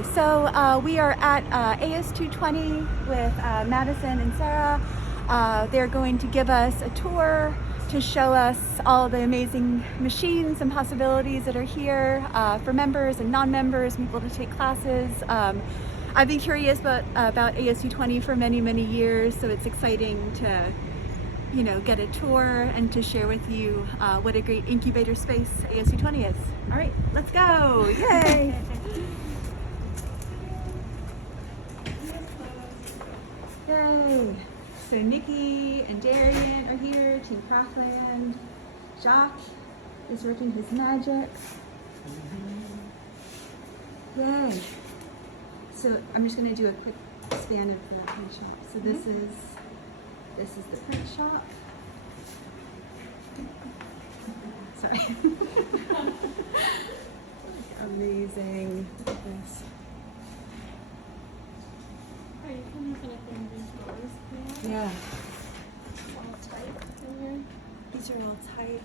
Okay, so we are at AS220 with Madison and Sara. They're going to give us a tour to show us all the amazing machines and possibilities that are here for members and non-members, people to take classes. I've been curious about AS220 for many, many years, so it's exciting to get a tour and to share with you what a great incubator space AS220 is. All right, let's go! Yay! Yay! So Nikki and Darrien are here, Team Craftland. Jacques is working his magic. Yay! So I'm just going to do a quick scan of the print shop. So this is the print shop. Sorry. Amazing. Look at this. Are you can open up one of these doors? Yeah. It's all type in here. These are all type.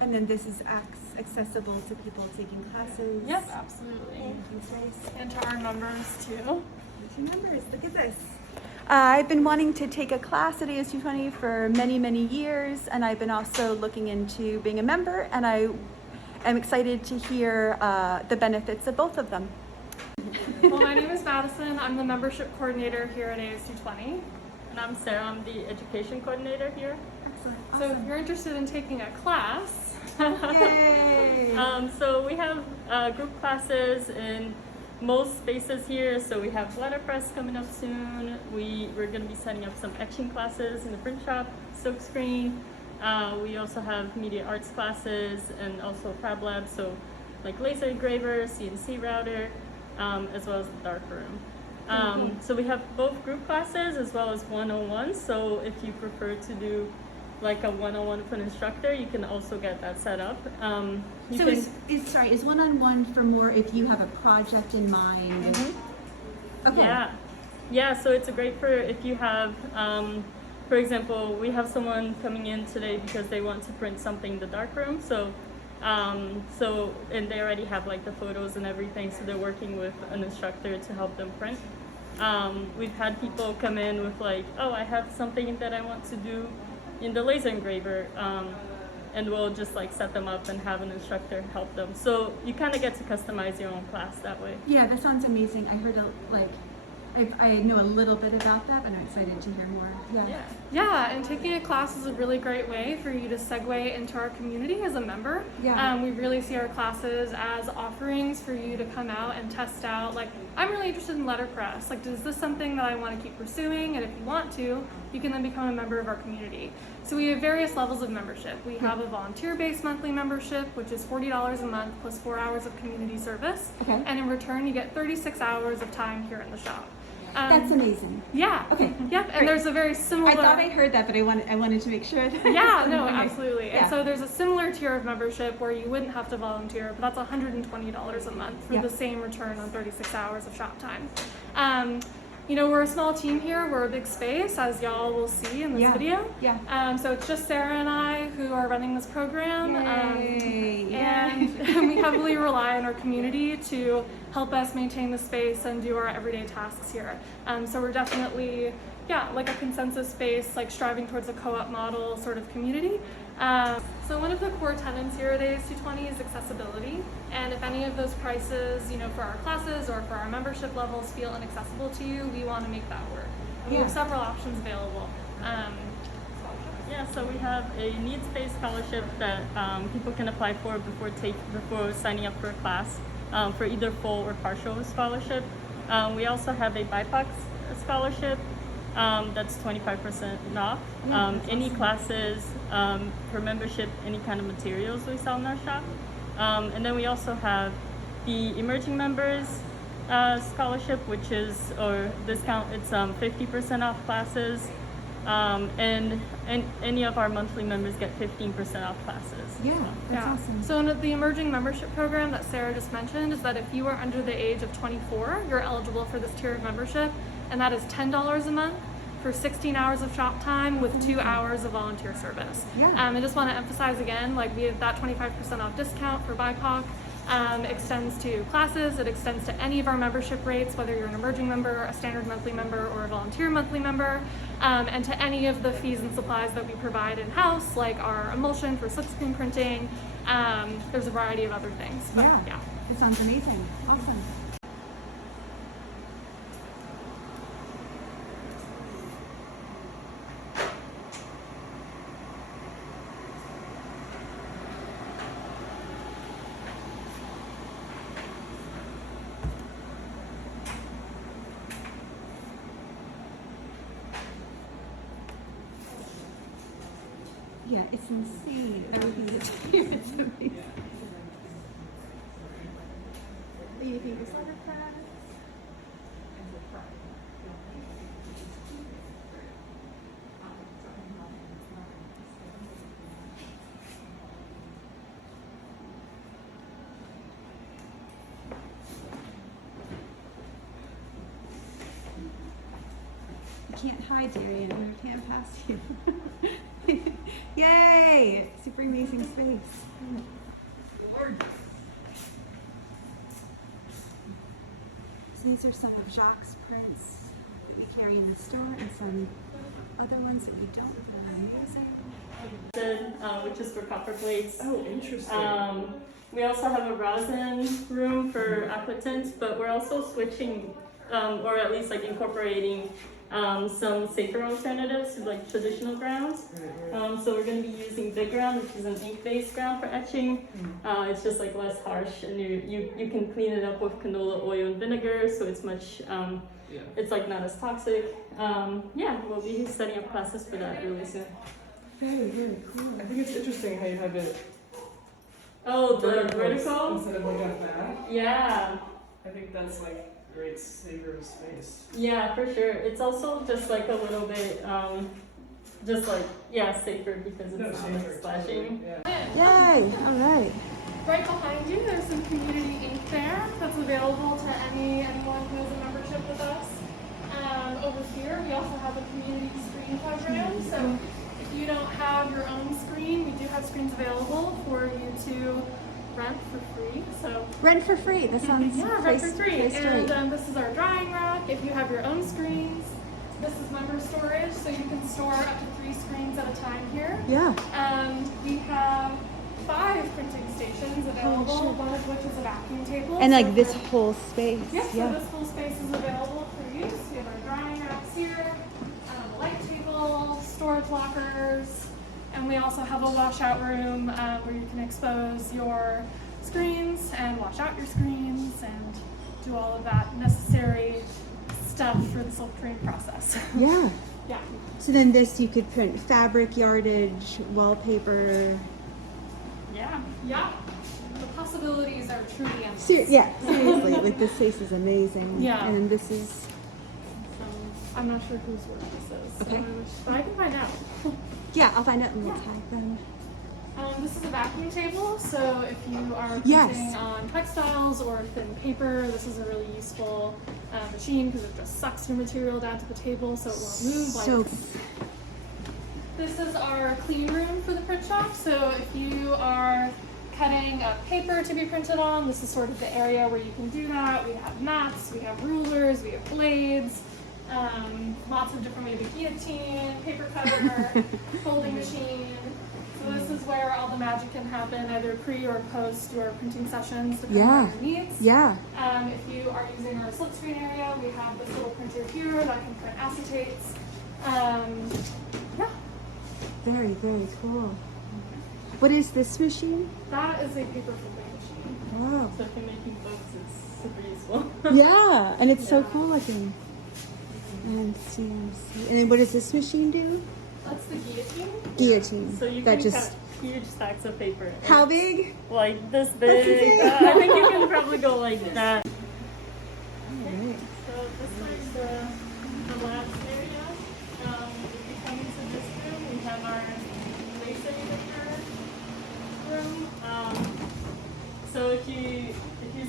And then this is accessible to people taking classes. Yep, absolutely. And to our members too. Members, look at this. I've been wanting to take a class at AS220 for many, many years, and I've been also looking into being a member, and I am excited to hear the benefits of both of them. Well, my name is Madison. I'm the membership coordinator here at AS220. And I'm Sara. I'm the education coordinator here. Excellent. So if you're interested in taking a class, Yay! So we have group classes in most spaces here. So we have letterpress coming up soon. We're going to be setting up some etching classes in the print shop, silk screen. We also have media arts classes and also fab lab. So like laser engraver, CNC router, as well as the dark room. So we have both group classes as well as one-on-one. So if you prefer to do like a one-on-one with an instructor, you can also get that set up. Is one-on-one for more if you have a project in mind? Okay. Yeah, so it's great for if you have, for example, we have someone coming in today because they want to print something in the darkroom. And they already have like the photos and everything, so they're working with an instructor to help them print. We've had people come in with like, oh, I have something that I want to do in the laser engraver, and we'll just like set them up and have an instructor help them. So you kind of get to customize your own class that way. Yeah, that sounds amazing. I heard I know a little bit about that, but I'm excited to hear more. Yeah, and taking a class is a really great way for you to segue into our community as a member. Yeah. We really see our classes as offerings for you to come out and test out, like, I'm really interested in letterpress. Like, is this something that I want to keep pursuing? And if you want to, you can then become a member of our community. So we have various levels of membership. We have a volunteer-based monthly membership, which is $40 a month plus 4 hours of community service. Okay. And in return, you get 36 hours of time here in the shop. That's amazing. Yeah. Okay. Yep. And there's a very similar. I thought I heard that, but I wanted to make sure. Yeah. No. Okay. Absolutely. Yeah. And so there's a similar tier of membership where you wouldn't have to volunteer, but that's $120 a month for the same return on 36 hours of shop time. We're a small team here. We're a big space, as y'all will see in this video. Yeah. So it's just Sara and I who are running this program. Yay. And we heavily rely on our community to help us maintain the space and do our everyday tasks here. So we're definitely, like a consensus space, like striving towards a co-op model sort of community. So one of the core tenets here at AS220 is accessibility. And if any of those prices, for our classes or for our membership levels feel inaccessible to you, we want to make that work. And we have several options available. So we have a needs-based scholarship that people can apply for before signing up for a class, for either full or partial scholarship. We also have a BIPOC scholarship that's 25% off. Any classes, for membership, any kind of materials we sell in our shop. And then we also have the emerging members scholarship, which is, or discount, it's 50% off classes. And any of our monthly members get 15% off classes. Yeah, that's awesome. So in the emerging membership program that Sara just mentioned is that if you are under the age of 24, you're eligible for this tier of membership, and that is $10 a month for 16 hours of shop time with 2 hours of volunteer service. Yeah. I just want to emphasize again, like we have that 25% off discount for BIPOC. extends to classes, it extends to any of our membership rates, whether you're an emerging member, a standard monthly member, or a volunteer monthly member, and to any of the fees and supplies that we provide in-house, like our emulsion for silkscreen printing. There's a variety of other things. But, yeah. It sounds amazing. Awesome. Yeah, it's insane. Everything that's here is amazing. You think it's letterpress? You can't hide, Darrien. We can't pass you. Yay! Super amazing space. So these are some of Jacques' prints that we carry in the store, and some other ones that we don't. They're amazing. Which is for copper plates. Oh, interesting. We also have a rosin room for aquatint, but we're also switching, or at least like incorporating some safer alternatives to like traditional grounds. So we're going to be using Big Ground, which is an ink-based ground for etching. It's just like less harsh, and you can clean it up with canola oil and vinegar, so it's much it's like not as toxic. Yeah, we'll be setting up classes for that really soon. Very, very cool. I think it's interesting how you have it Oh, the vertical? instead of like a back. Yeah. I think that's like a great saver of space. Yeah, for sure. It's also just like a little bit, just like, yeah, safer because it's not like splashing. Totally, yeah. Yay! All right. Right behind you, there's some community ink there that's available to anyone who has a membership with us. Over here, we also have a community screen program. So if you don't have your own screen, we do have screens available for you to rent for free. So Rent for free. That sounds rent for free. place And straight. this is our drying rack. If you have your own screens, this is member storage, so you can store up to 3 screens at a time here. Yeah. We have 5 printing stations available, one of which is a vacuum table. And So like this for- whole space. Yep, Yeah. so this whole space is available for use. We have our drying racks here, a light table, storage lockers, and we also have a washout room where you can expose your screens and wash out your screens and do all of that necessary stuff for the silk screen process. Yeah. Yeah. So then this you could print fabric, yardage, wallpaper. Yeah. Yeah. The possibilities are truly endless. Seriously, like this space is amazing. Yeah. And then this is I'm not sure whose work this is, Okay. but I can find out. I'll find out and we'll tag them. This is a vacuum table, so if you are Yes. printing on textiles or thin paper, this is a really useful machine because it just sucks your material down to the table so it won't move. Like So This is our clean room for the print shop, so if you are cutting a paper to be printed on, this is sort of the area where you can do that. We have mats, we have rulers, we have blades, lots of different, maybe guillotine, paper cutter, folding machine. So this is where all the magic can happen, either pre or post your printing sessions, depending on your needs. yeah. If you are using our silkscreen area, we have this little printer here that can print acetates. Yeah, Very, very cool. What is this machine? that is a paper folding machine. Wow. So if you're making books, it's super useful. Yeah, and it's so Yeah. cool looking. And CNC. And then what does this machine do? That's the guillotine. Guillotine. So you that can just cut huge stacks of paper. how big? Like this big. I think you can probably go like that. Alright. So this is the labs area. If you come into this room, we have our laser emitter room. So if you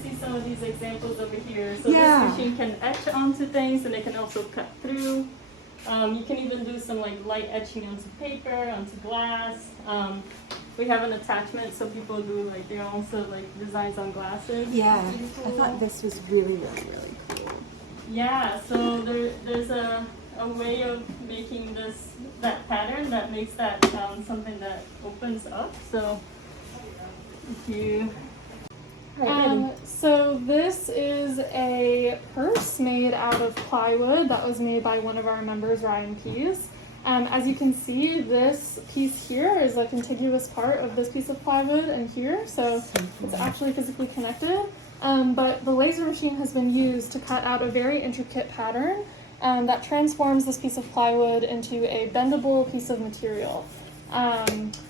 see some of these examples over here, so Yeah. this machine can etch onto things and it can also cut through. You can even do some like light etching onto paper, onto glass. we have an attachment so people do like their own sort of like designs on glasses. Yeah, Pretty I cool. thought this was really cool. Yeah, so there's a way of making that pattern that makes that something that opens up. So if you So this is a purse made out of plywood that was made by one of our members, Ryan Pease. As you can see, this piece here is a contiguous part of this piece of plywood and here, so it's actually physically connected. But the laser machine has been used to cut out a very intricate pattern that transforms this piece of plywood into a bendable piece of material.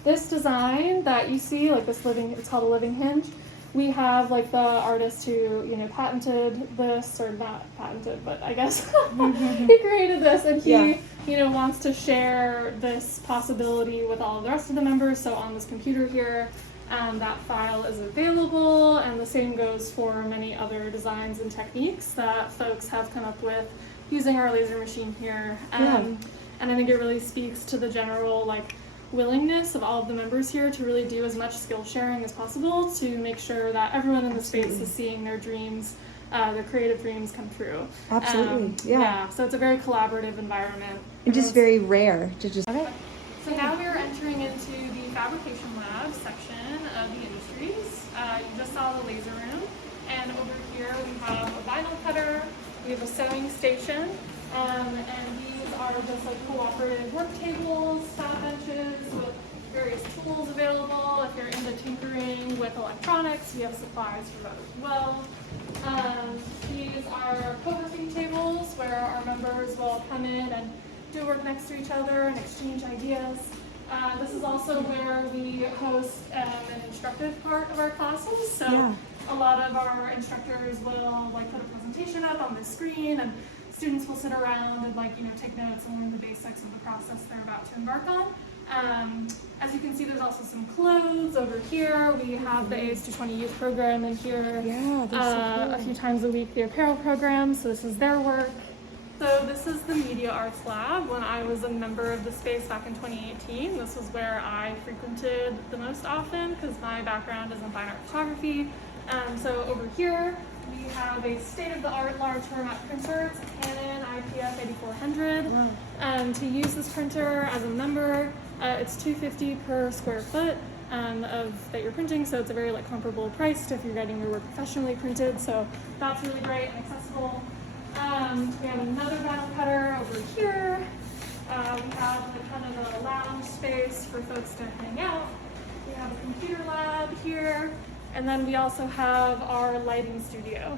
This design that you see, like this it's called a living hinge. We have like the artist who, patented this, or not patented, but I guess he created this, and he, wants to share this possibility with all of the rest of the members. So on this computer here, that file is available, and the same goes for many other designs and techniques that folks have come up with using our laser machine here. And I think it really speaks to the general willingness of all of the members here to really do as much skill sharing as possible to make sure that everyone in the space is seeing their dreams, their creative dreams come true. Absolutely, So it's a very collaborative environment. And just very rare to just. Okay. So now we are entering into the fabrication lab section of the industries. You just saw the laser room, and over here we have a vinyl cutter, we have a sewing station, and these are just cooperative work tables, stop benches with various tools available. If you're into tinkering with electronics, we have supplies for that as well. These are co-working tables where our members will come in and do work next to each other and exchange ideas. This is also where we host an instructive part of our classes. So a lot of our instructors will put a presentation up on the screen, and students will sit around and take notes and learn the basics of the process they're about to embark on. As you can see, there's also some clothes over here. We have the AS220 youth program in here. Yeah, that's so cool. A few times a week, the apparel program. So this is their work. So this is the Media Arts Lab. When I was a member of the space back in 2018, this was where I frequented the most often because my background is in fine art photography. So over here, we have a state-of-the-art large format printer. It's a Canon IPF 8400. Wow. To use this printer as a member, it's $250 per square foot that you're printing, so it's a very comparable price to if you're getting your work professionally printed. So that's really great and accessible. We have another vinyl cutter over here. We have kind of a lounge space for folks to hang out. We have a computer lab here. And then we also have our lighting studio.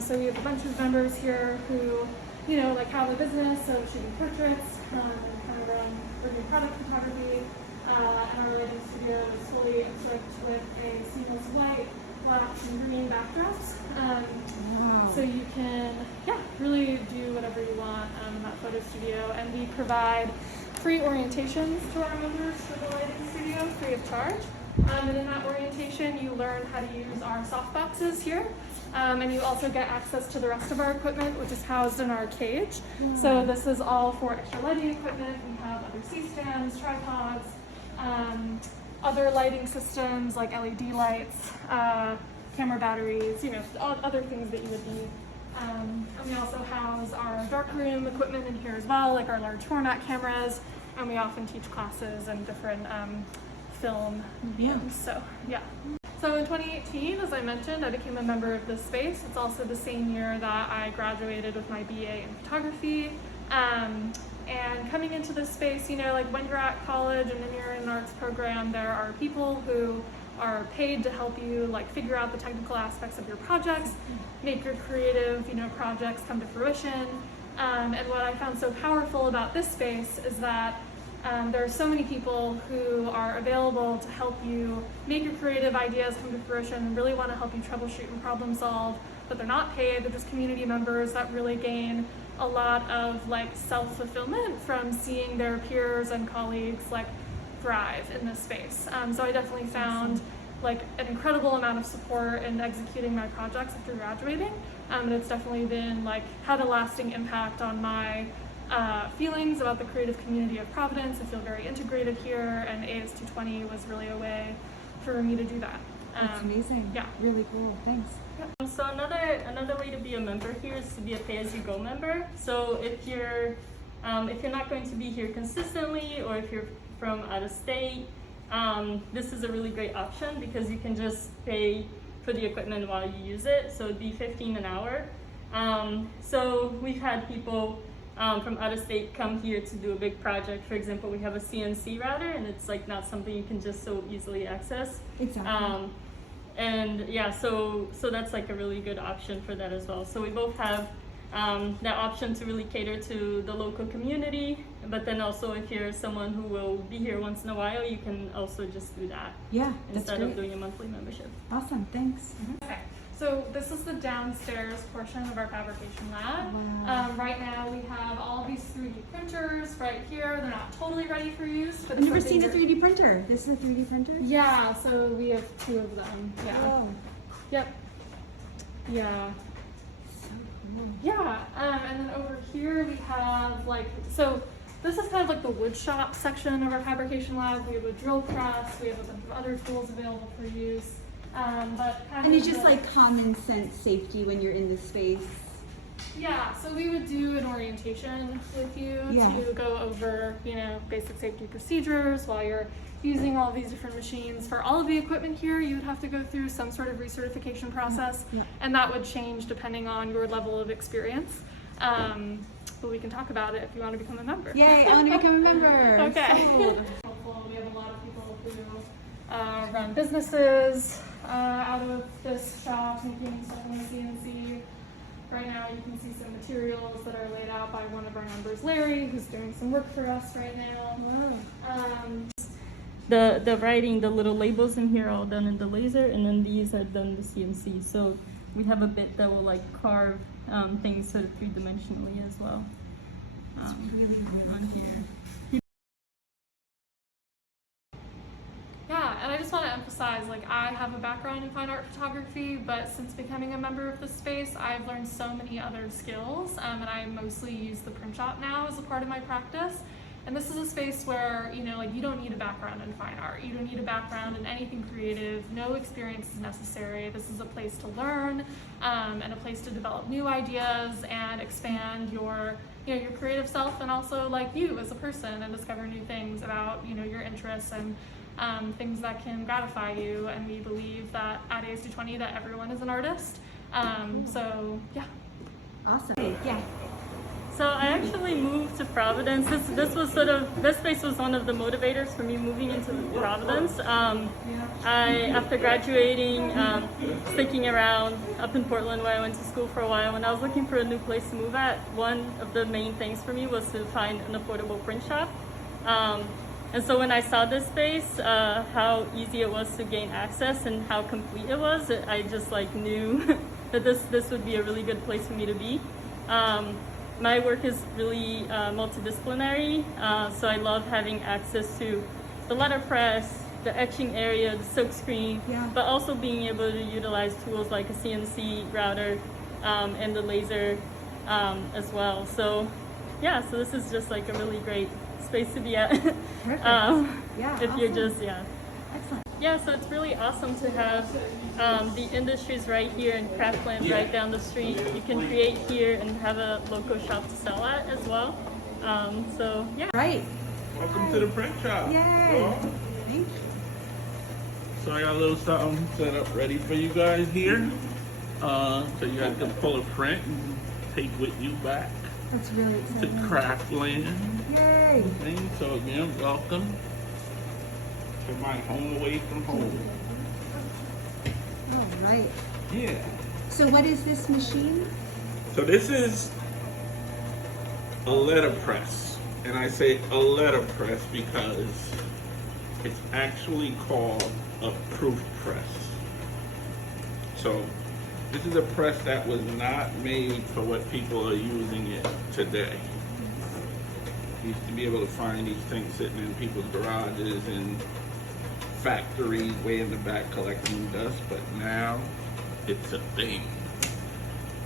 So we have a bunch of members here who, have a business of shooting portraits, kind of run product photography. And our lighting studio is fully equipped with a seamless white, black, and green backdrops. So you can, really do whatever you want in that photo studio. And we provide free orientations to our members for the lighting studio, free of charge. And in that orientation, you learn how to use our softboxes here. And you also get access to the rest of our equipment, which is housed in our cage. So this is all for extra lighting equipment. We have other C-stands, tripods, other lighting systems like LED lights, camera batteries, other things that you would need. And we also house our darkroom equipment in here as well, like our large format cameras. And we often teach classes and different film mediums. So So in 2018, as I mentioned, I became a member of this space. It's also the same year that I graduated with my BA in photography. And coming into this space, when you're at college and then you're in an arts program, there are people who are paid to help you figure out the technical aspects of your projects, make your creative projects come to fruition. And what I found so powerful about this space is that there are so many people who are available to help you make your creative ideas come to fruition and really want to help you troubleshoot and problem solve, but they're not paid. They're just community members that really gain a lot of self-fulfillment from seeing their peers and colleagues thrive in this space. So I definitely found like an incredible amount of support in executing my projects after graduating. And it's definitely been like had a lasting impact on my feelings about the creative community of Providence. I feel very integrated here, and AS220 was really a way for me to do that. That's amazing. Yeah. Really cool. Thanks. So another way to be a member here is to be a pay-as-you-go member. So if you're not going to be here consistently, or if you're from out of state, this is a really great option because you can just pay for the equipment while you use it. So it'd be $15 an hour. So we've had people from out of state come here to do a big project. For example, we have a CNC router, and it's like not something you can just so easily access. Exactly. And yeah, so that's like a really good option for that as well. So we both have that option to really cater to the local community, but then also if you're someone who will be here once in a while, you can also just do that. Yeah, that's instead great. of doing a monthly membership. Awesome. Thanks. Okay, so this is the downstairs portion of our fabrication lab. Wow. Right now we have all of these 3D printers right here. They're not totally ready for use, but I've it's never something seen a 3D printer. This is a 3D printer? Yeah, so we have 2 of them. Yeah. Whoa. Yep. Yeah. So cool. Yeah, and then over here we have like, so this is kind of like the wood shop section of our fabrication lab. We have a drill press, we have a bunch of other tools available for use. But kind And of it's just like common sense safety when you're in this space. yeah, so we would do an orientation with you Yeah. to go over, you know, basic safety procedures while you're using all these different machines. For all of the equipment here, you would have to go through some sort of recertification process, Yeah. and that would change depending on your level of experience. But we can talk about it if you want to become a member. Yay, I want to become a member. Okay. Sold. We have a lot of people who run businesses out of this shop, making stuff on the CNC. Right now you can see some materials that are laid out by one of our members, Larry, who's doing some work for us right now. The writing, the little labels in here are all done in the laser, and then these are done in the CNC. So we have a bit that will like carve things sort of 3-dimensionally as well on here. Yeah, and I just want to emphasize, like, I have a background in fine art photography, but since becoming a member of this space, I've learned so many other skills, and I mostly use the print shop now as a part of my practice. And this is a space where, you know, like, you don't need a background in fine art. You don't need a background in anything creative. No experience is necessary. This is a place to learn and a place to develop new ideas and expand your, you know, your creative self, and also like you as a person, and discover new things about, you know, your interests and things that can gratify you. And we believe that at AS220 that everyone is an artist. So yeah. Awesome. Yeah. So I actually moved to Providence. This space was one of the motivators for me moving into Providence. After graduating, sticking around up in Portland where I went to school for a while, when I was looking for a new place to move at, one of the main things for me was to find an affordable print shop. And so when I saw this space, how easy it was to gain access and how complete it was, I just like knew that this would be a really good place for me to be. My work is really multidisciplinary, so I love having access to the letterpress, the etching area, the silk screen, but also being able to utilize tools like a CNC router and the laser as well. So yeah, so this is just like a really great space to be at. Yeah, if you're awesome. just, Excellent. Yeah, so it's really awesome to have the industries right here and Craftland right down the street. You can create here and have a local shop to sell at as well. So yeah. Right. Welcome to the print shop. Yay. Well, Thank you. so I got a little something set up ready for you guys here. So you guys can pull a print and take with you back That's really to exciting. Craftland. Yay. Thing. So again, welcome to my home away from home. All right. Yeah. So what is this machine? So this is a letterpress. And I say a letterpress because it's actually called a proof press. So this is a press that was not made for what people are using it today. You used to be able to find these things sitting in people's garages and factory way in the back collecting dust, but now it's a thing.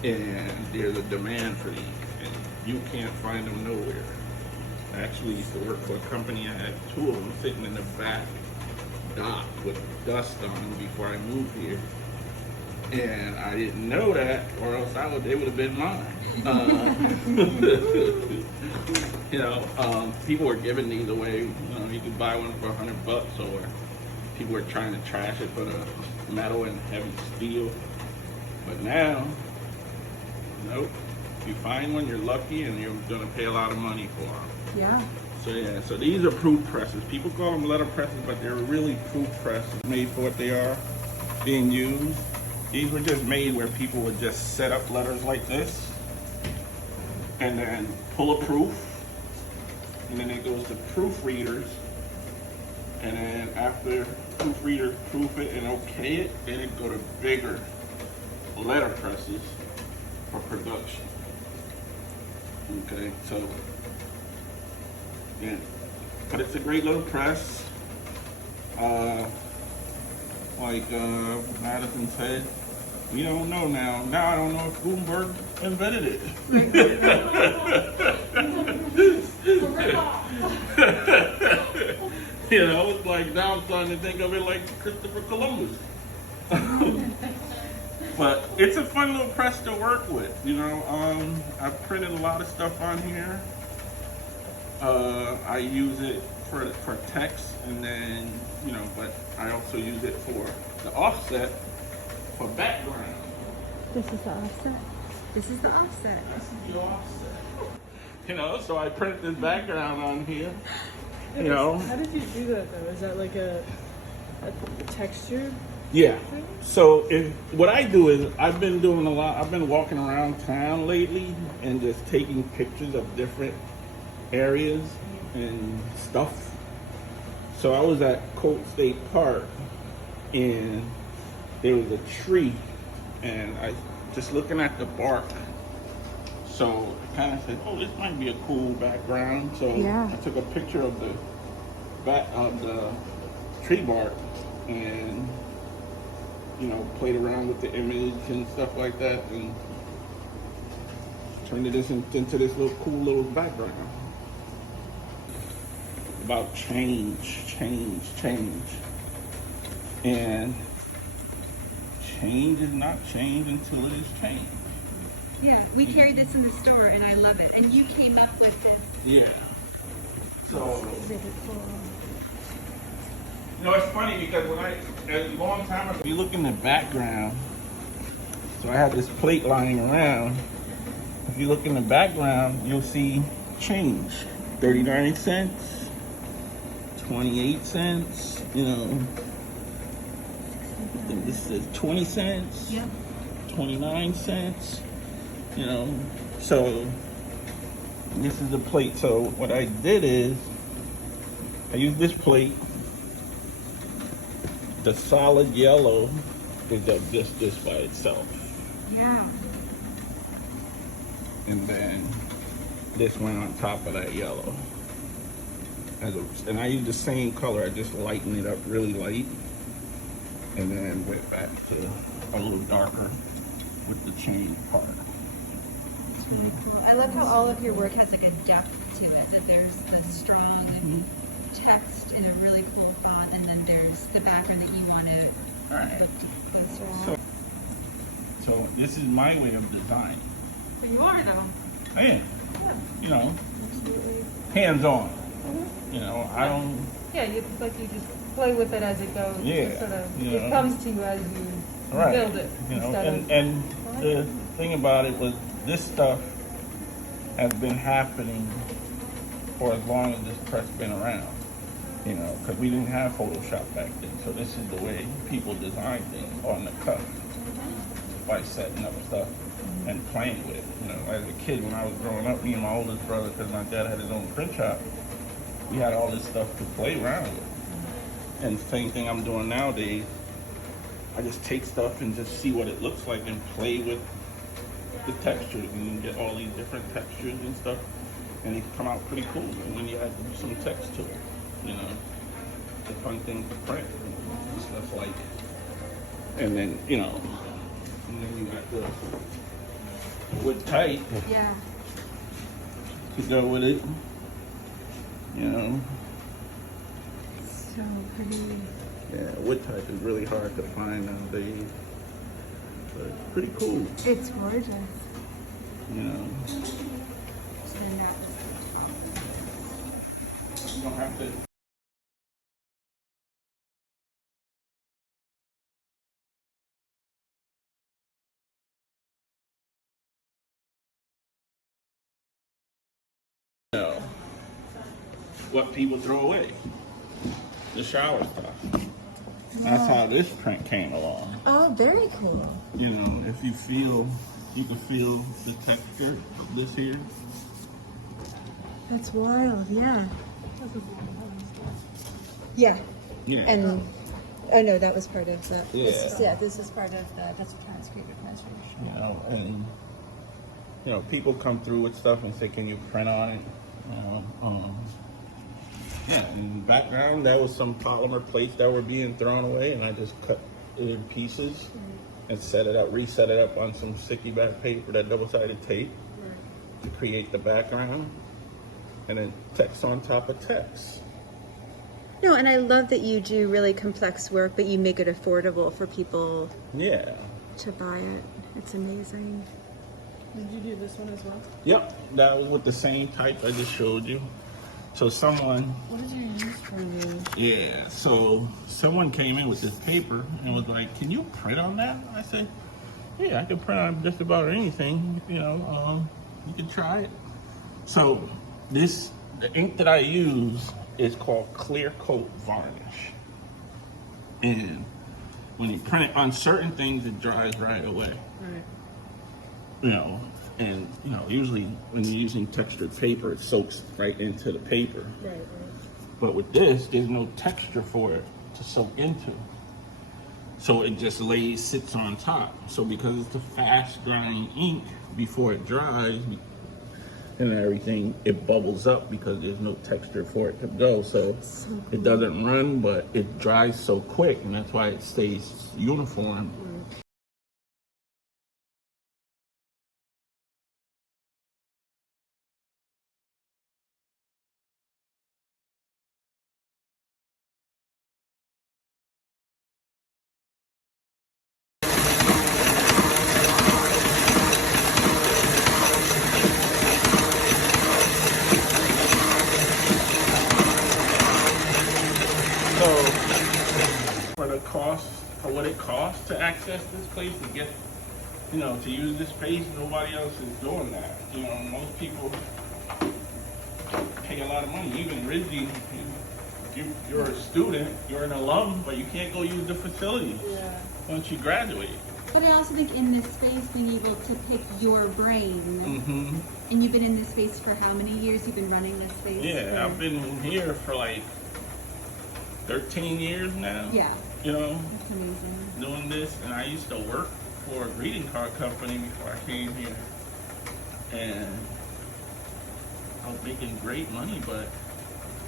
And there's a demand for these, and you can't find them nowhere. I actually used to work for a company. I had 2 of them sitting in the back dock with dust on them before I moved here. And I didn't know that, or else they would have been mine. People were giving these away. You could buy one for $100, or people were trying to trash it for the metal and heavy steel. But now, nope. If you find one, you're lucky, and you're gonna pay a lot of money for them. Yeah. So these are proof presses. People call them letter presses, but they're really proof presses made for what they are being used. These were just made where people would just set up letters like this and then pull a proof, and then it goes to proofreaders, and then after proofreaders proof it and okay it, then it go to bigger letter presses for production. Okay, so yeah, but it's a great little press. Like Madison said, we don't know now. Now I don't know if Gutenberg invented it. It's like now I'm starting to think of it like Christopher Columbus. But it's a fun little press to work with. I printed a lot of stuff on here. I use it for text, and then but I also use it for the offset for background. This is the offset. This is the offset. This is the offset. So I printed this background on here. How did you do that though? Is that like a texture? Yeah. So what I do is I've been doing a lot. I've been walking around town lately and just taking pictures of different areas and stuff. So I was at Colt State Park, and there was a tree, and I just looking at the bark. So I kind of said, "Oh, this might be a cool background." So Yeah. I took a picture of the back of the tree bark, and played around with the image and stuff like that, and turned this into this little cool little background. About change. And change is not change until it is change. Yeah, we carry this in the store and I love it. And you came up with this. Yeah. So, it's funny because a long time ago, you look in the background, so I had this plate lying around. If you look in the background, you'll see change. 39 cents, 28 cents, this is 20 cents, Yep. 29 cents, so this is the plate. So what I did is I used this plate. The solid yellow is of just this by itself. Yeah. And then this went on top of that yellow. And I used the same color, I just lightened it up really light. And then went back to a little darker with the chain part. It's really cool. I love how all of your work has like a depth to it, that there's the strong text in a really cool font, and then there's the background that you want to Alright. look to strong. So this is my way of design. But you are though. I am. Absolutely. Hands on. I don't. Yeah, you just play with it as it goes. Yeah, Sort of, you know. it comes to you as you Right. build it. Instead of, And the thing about it was this stuff has been happening for as long as this press been around. Because we didn't have Photoshop back then. So this is the way people design things on the cuff by setting up stuff and playing with it. As a kid, when I was growing up, me and my oldest brother, because my dad had his own print shop, we had all this stuff to play around with. And same thing I'm doing nowadays. I just take stuff and just see what it looks like and play with the textures, and you get all these different textures and stuff, and it come out pretty cool when you add some text to it. the fun thing to print. Stuff like, and then, you know, and then you got the wood type Yeah. to go with it. You know, So pretty. yeah, wood type is really hard to find nowadays, but it's pretty cool. It's gorgeous. You know, So then that was you don't have to. You know, what people throw away, the shower stuff. That's how this print came along. Oh, very cool. You know, if you feel, you can feel the texture of this here. That's wild, yeah. Yeah. Yeah. And oh no, that was part of the. Yeah. This is part of the. That's creative transformation. You know, and you know, people come through with stuff and say, "Can you print on it?" You know, yeah. In the background, that was some polymer plates that were being thrown away, and I just cut it in pieces and set it up, reset it up on some sticky back paper, that double-sided tape, to create the background, and then text on top of text. No, and I love that you do really complex work, but you make it affordable for people Yeah. to buy it. It's amazing. Did you do this one as well? Yep, that was with the same type I just showed you. So someone, What did you use for the? yeah, so someone came in with this paper and was like, "Can you print on that?" I said, "Yeah, I can print on just about anything, you know, you can try it." So the ink that I use is called clear coat varnish. And when you print it on certain things, it dries right away. Right. You know, and you know, usually when you're using textured paper, it soaks right into the paper. Right. But with this, there's no texture for it to soak into. So it just sits on top. So because it's a fast drying ink, before it dries and everything, it bubbles up because there's no texture for it to go. So it doesn't run, but it dries so quick, and that's why it stays uniform. So, for what it costs to access this place, to get, you know, to use this space, nobody else is doing that. You know, most people pay a lot of money. Even Ridley, you're a student, you're an alum, but you can't go use the facilities once you graduate. But I also think in this space, being able to pick your brain. Mm-hmm. And you've been in this space for how many years? You've been running this space? Yeah, I've been here for like 13 years now. Yeah. You know, That's amazing. doing this, and I used to work for a greeting card company before I came here, and I was making great money, but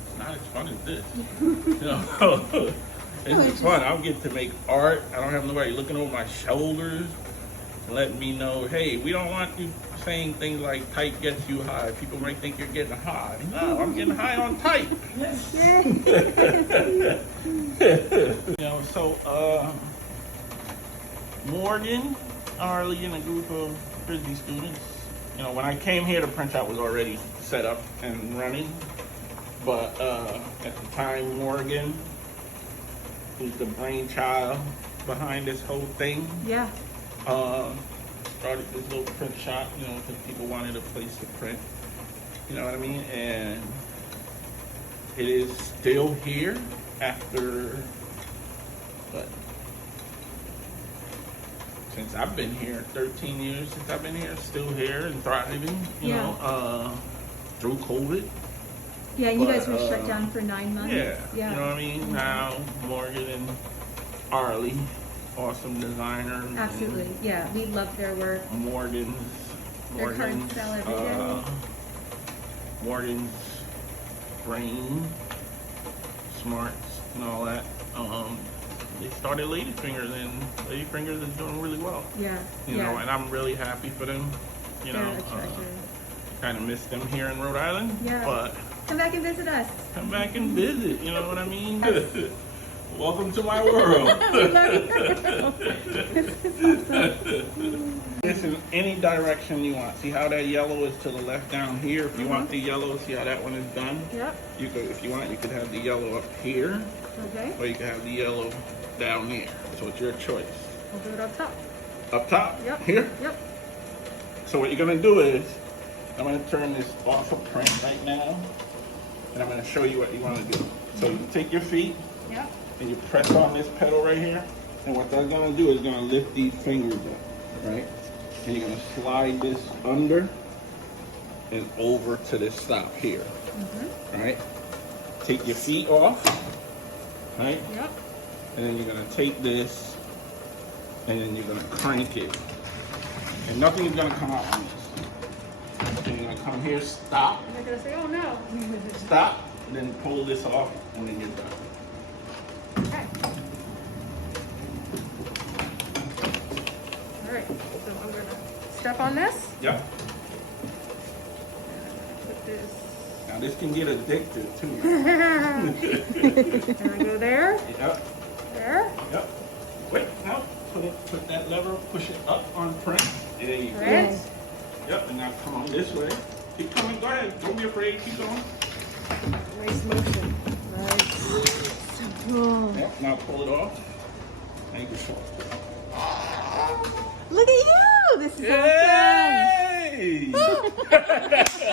it's not as fun as this. You know, it's fun. I'll get to make art. I don't have nobody looking over my shoulders, letting me know, hey, we don't want you saying things like type gets you high. People might think you're getting high. No, I'm getting high on type. You know, so Morgan, Arlie, and a group of Frisbee students, you know, when I came here, the print shop was already set up and running. But at the time, Morgan, who's the brainchild behind this whole thing, Yeah. started this little print shop, you know, because people wanted a place to print. You know what I mean? And it is still here after, what? Since I've been here, 13 years since I've been here, still here and thriving, you know, through COVID. Yeah, you But, guys were shut down for 9 months. Yeah, you know what I mean? Now, Morgan and Arlie, awesome designer. Absolutely. Yeah, we love their work. Morgan's Their cards sell every day. Morgan's brain, smarts, and all that. They started Ladyfingers, and Ladyfingers is doing really well. Yeah. You know, and I'm really happy for them. You know, kind of miss them here in Rhode Island. Yeah. But Come back and visit us. come back and visit. You know what I mean? Welcome to my world. This in any direction you want. See how that yellow is to the left down here? If you want the yellow, see how that one is done? Yep. You could, if you want, you could have the yellow up here, Okay. or you could have the yellow down there. So it's your choice. We'll do it up top. Up top? Yep. Here? Yep. So what you're gonna do is, I'm gonna turn this off of print right now, and I'm gonna show you what you wanna do. So you take your feet, Yep. and you press on this pedal right here, and what that's gonna do is gonna lift these fingers up, right? And you're gonna slide this under and over to this stop here, right? Take your feet off, right? Yep. And then you're gonna take this, and then you're gonna crank it, and nothing's gonna come out on this. And you're gonna come here, stop, They're gonna say, oh no. stop, and then pull this off, and then you're done. Okay. All right. So I'm gonna step on this. Yep. Put this. Now this can get addictive too. And I go there. Yep. There. Yep. Wait, no. Put that lever, push it up on print. There you go. Right. Yep, and now come on this way. Keep coming, go ahead. Don't be afraid, keep going. Nice motion. Right. So cool. Yep, now pull it off. Thank you. Look at you! This is Yay! awesome.